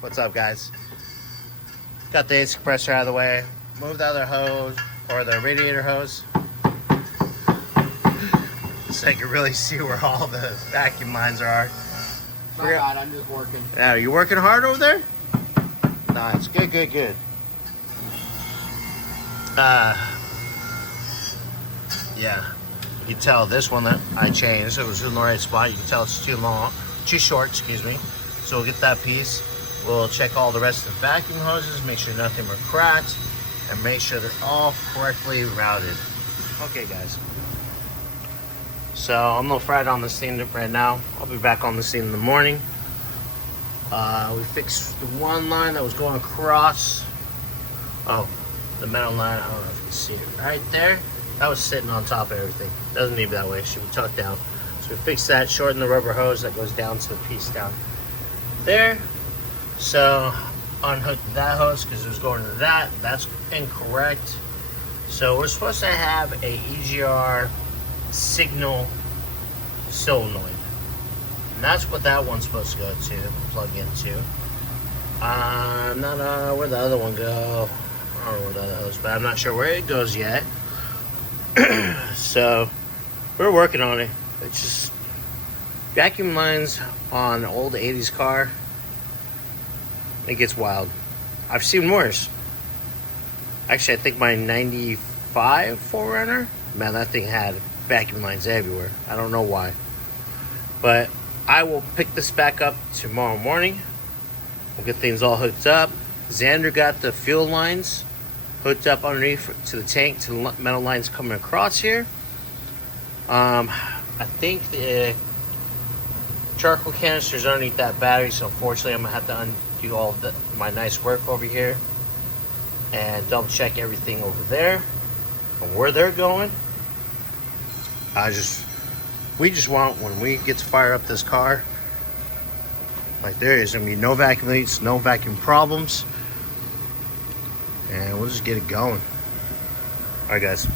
What's up, guys? Got the AC compressor out of the way. Moved the other hose, or the radiator hose, so I can really see where all the vacuum lines are. My God, I'm just working. Yeah, are you working hard over there? Nice. Good. Yeah. You can tell this one that I changed, it was in the right spot. You can tell it's too short, excuse me. So we'll get that piece. We'll check all the rest of the vacuum hoses, make sure nothing were cracked, and make sure they're all correctly routed. Okay, guys. So I'm a little fried on this thing right now. I'll be back on the scene in the morning. We fixed the one line that was going across. Oh, the metal line. I don't know if you can see it right there. That was sitting on top of everything. Doesn't need to be that way. It should be tucked down. So we fixed that. Shortened the rubber hose that goes down to the piece down there. So unhooked that hose because it was going to that. That's incorrect. So we're supposed to have a EGR signal solenoid, and that's what that one's supposed to go to, plug into. I'm not where'd the other one go? I don't know where that goes, but I'm not sure where it goes yet. So we're working on it. It's just vacuum lines on an old 80s car. It gets wild. I've seen worse. Actually, I think my 95 4Runner, man, that thing had vacuum lines everywhere. I don't know why. But I will pick this back up tomorrow morning. We'll get things all hooked up. Xander got the fuel lines hooked up underneath to the tank, to the metal lines coming across here. I think the charcoal canister's underneath that battery, so unfortunately I'm gonna have to undo all of my nice work over here and double check everything over there and where they're going. We just want, when we get to fire up this car, like, there is gonna be no vacuum leaks, no vacuum problems, and we'll just get it going. All right, guys.